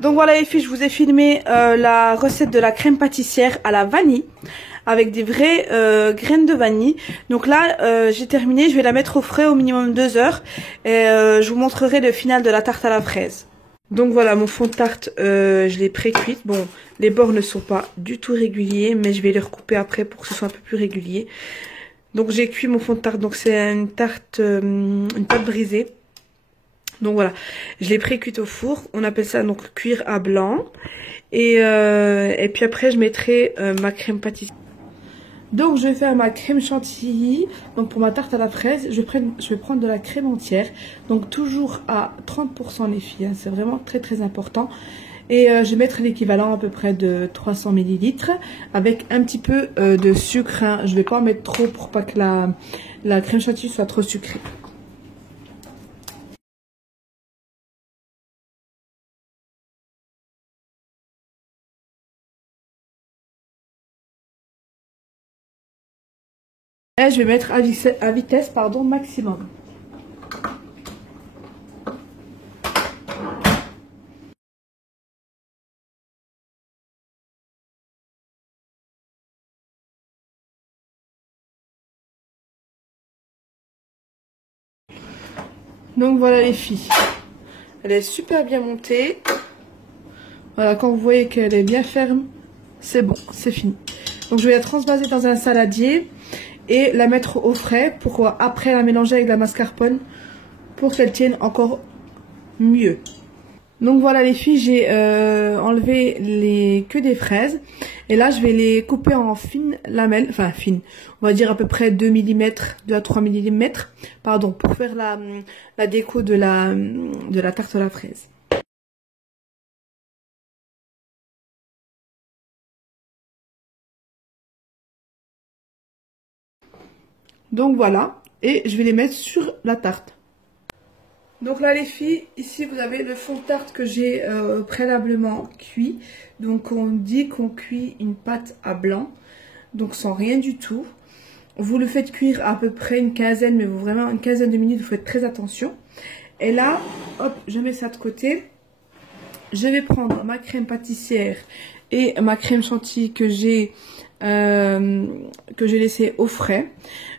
Donc voilà les filles, je vous ai filmé la recette de la crème pâtissière à la vanille avec des vraies graines de vanille. Donc là j'ai terminé, je vais la mettre au frais au minimum 2 heures et je vous montrerai le final de la tarte à la fraise. Donc voilà mon fond de tarte, je l'ai pré-cuite. Bon, les bords ne sont pas du tout réguliers, mais je vais les recouper après pour que ce soit un peu plus régulier. Donc j'ai cuit mon fond de tarte, donc c'est une tarte, une pâte brisée. Donc voilà, je l'ai pré-cuite au four, on appelle ça donc cuire à blanc. Et puis après je mettrai ma crème pâtissière. Donc je vais faire ma crème chantilly. Donc pour ma tarte à la fraise, je vais prendre de la crème entière. Donc toujours à 30% les filles, hein, c'est vraiment très très important. Et je vais mettre l'équivalent à peu près de 300 ml avec un petit peu de sucre. Hein. Je ne vais pas en mettre trop pour pas que la crème chantilly soit trop sucrée. Et je vais mettre à vitesse maximum. Donc voilà les filles. Elle est super bien montée. Voilà, quand vous voyez qu'elle est bien ferme, c'est bon, c'est fini. Donc je vais la transvaser dans un saladier et la mettre au frais pour après la mélanger avec la mascarpone pour qu'elle tienne encore mieux. Donc voilà les filles, j'ai enlevé que des fraises et là je vais les couper en fines lamelles, enfin fines, on va dire à peu près 2 mm, 2 à 3 mm, pardon, pour faire la déco de la tarte à la fraise. Donc voilà, et je vais les mettre sur la tarte. Donc là les filles, ici vous avez le fond de tarte que j'ai préalablement cuit. Donc on dit qu'on cuit une pâte à blanc, donc sans rien du tout. Vous le faites cuire à peu près une quinzaine, mais vraiment une quinzaine de minutes, vous faites très attention. Et là, hop, je mets ça de côté. Je vais prendre ma crème pâtissière et ma crème chantilly que j'ai laissée au frais.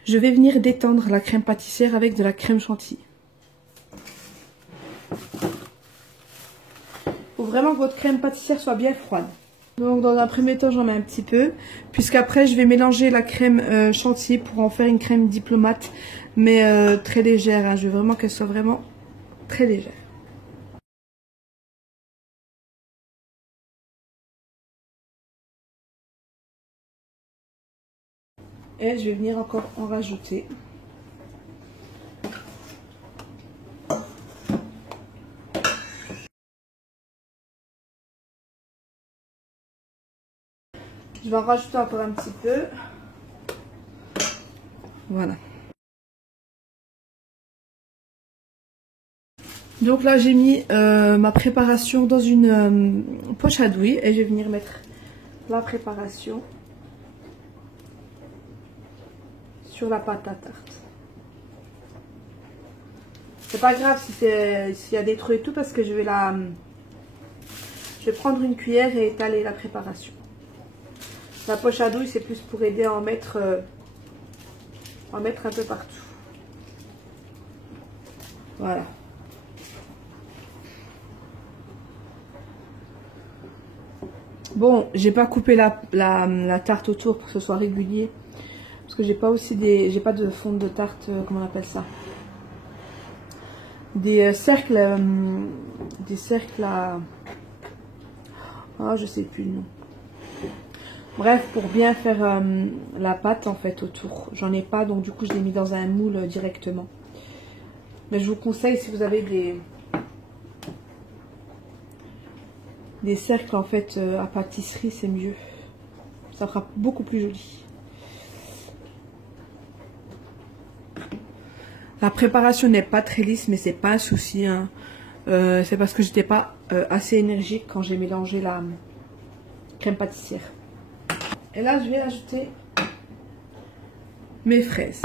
Je vais venir détendre la crème pâtissière avec de la crème chantilly. Il faut vraiment que votre crème pâtissière soit bien froide. Donc dans un premier temps j'en mets un petit peu, puisqu'après je vais mélanger la crème chantilly pour en faire une crème diplomate, mais très légère, hein. Je veux vraiment qu'elle soit vraiment très légère. Et je vais venir encore en rajouter. Je vais en rajouter encore un petit peu. Voilà. Donc là j'ai mis ma préparation dans une poche à douille et je vais venir mettre la préparation sur la pâte à tarte. C'est pas grave s'il y a des trous et tout parce que je vais prendre une cuillère et étaler la préparation. La poche à douille c'est plus pour aider à en mettre un peu partout. Voilà. Bon, j'ai pas coupé la tarte autour pour que ce soit régulier. Parce que j'ai pas de fond de tarte, comment on appelle ça? Des cercles à... Ah, je sais plus le nom. Bref, pour bien faire la pâte en fait autour. J'en ai pas, donc du coup je l'ai mis dans un moule directement. Mais je vous conseille si vous avez des cercles en fait à pâtisserie, c'est mieux. Ça fera beaucoup plus joli. La préparation n'est pas très lisse, mais c'est pas un souci. Hein. C'est parce que j'étais pas assez énergique quand j'ai mélangé la crème pâtissière. Et là, je vais ajouter mes fraises.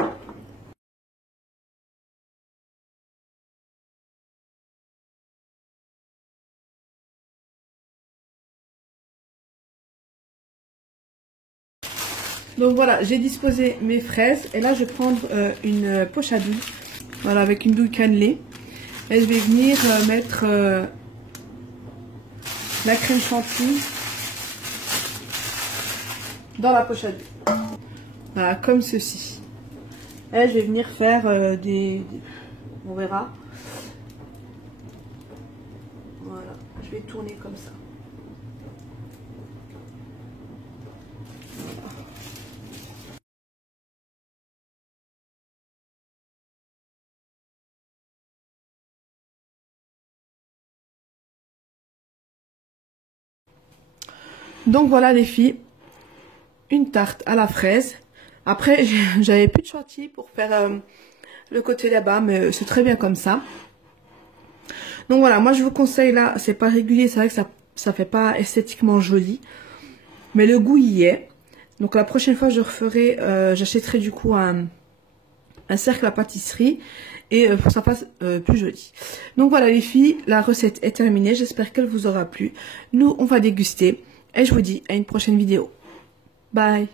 Donc voilà, j'ai disposé mes fraises. Et là, je vais prendre une poche à douille. Voilà, avec une douille cannelée. Et je vais venir mettre la crème chantilly dans la poche à douille. Voilà, comme ceci. Et je vais venir faire on verra. Voilà, je vais tourner comme ça. Donc voilà les filles, une tarte à la fraise. Après, j'avais plus de chantilly pour faire le côté là-bas, mais c'est très bien comme ça. Donc voilà, moi je vous conseille là, c'est pas régulier, c'est vrai que ça fait pas esthétiquement joli, mais le goût y est. Donc la prochaine fois je referai, j'achèterai du coup un cercle à pâtisserie et pour que ça fasse plus joli. Donc voilà les filles, la recette est terminée, j'espère qu'elle vous aura plu. Nous on va déguster et je vous dis à une prochaine vidéo. Bye.